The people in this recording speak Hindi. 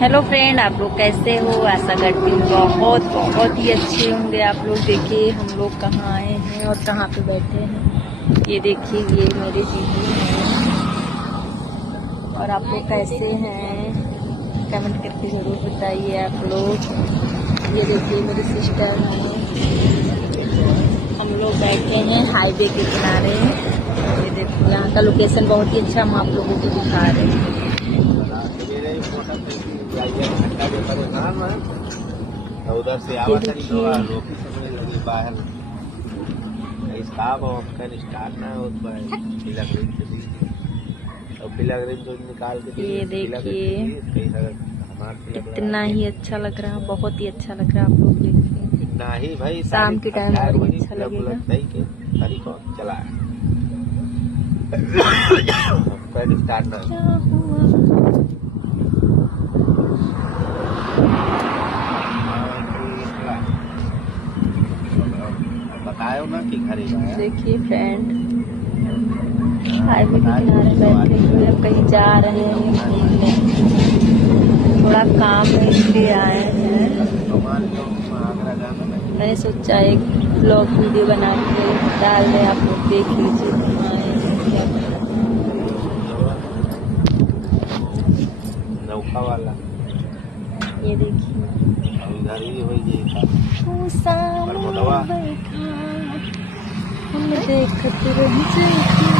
हेलो फ्रेंड, आप लोग कैसे हो? आशा करती हूँ बहुत ही अच्छे होंगे आप लोग। देखिए हम लोग कहाँ आए हैं और कहाँ पे बैठे हैं। ये देखिए, ये मेरे दीदी हैं। और आप लोग कैसे हैं कमेंट करके ज़रूर बताइए आप लोग। ये देखिए मेरी सिस्टर हैं। हम लोग बैठे हैं हाईवे के किनारे। ये देखो यहाँ का लोकेशन बहुत ही अच्छा, हम आप लोगों को दिखा रहे हैं। उधर से आवाज लगी बाहर स्टाफ और स्टार्ट ना हो पिलाग्रिम जो निकाल के ये देखिए कितना ही अच्छा लग रहा है, बहुत ही अच्छा लग रहा है। आप लोग देखिए ना ही भाई शाम के टाइम और ही अच्छा लगेगा। चला स्टार्ट ना क्या हुआ? बतायो ना कि घर ही देखिए फ्रेंड, हाईवे के किनारे बैठे हुए हम कहीं जा रहे हैं घूमने। थोड़ा काम है इसलिए आए हैं। मैंने सोचा एक ब्लॉग वीडियो बना के डाल दें, आप लोग देख लीजिए हम आए हैं नौका वाला। ये देखिए इधर ही हुई हम देखत रह जाए।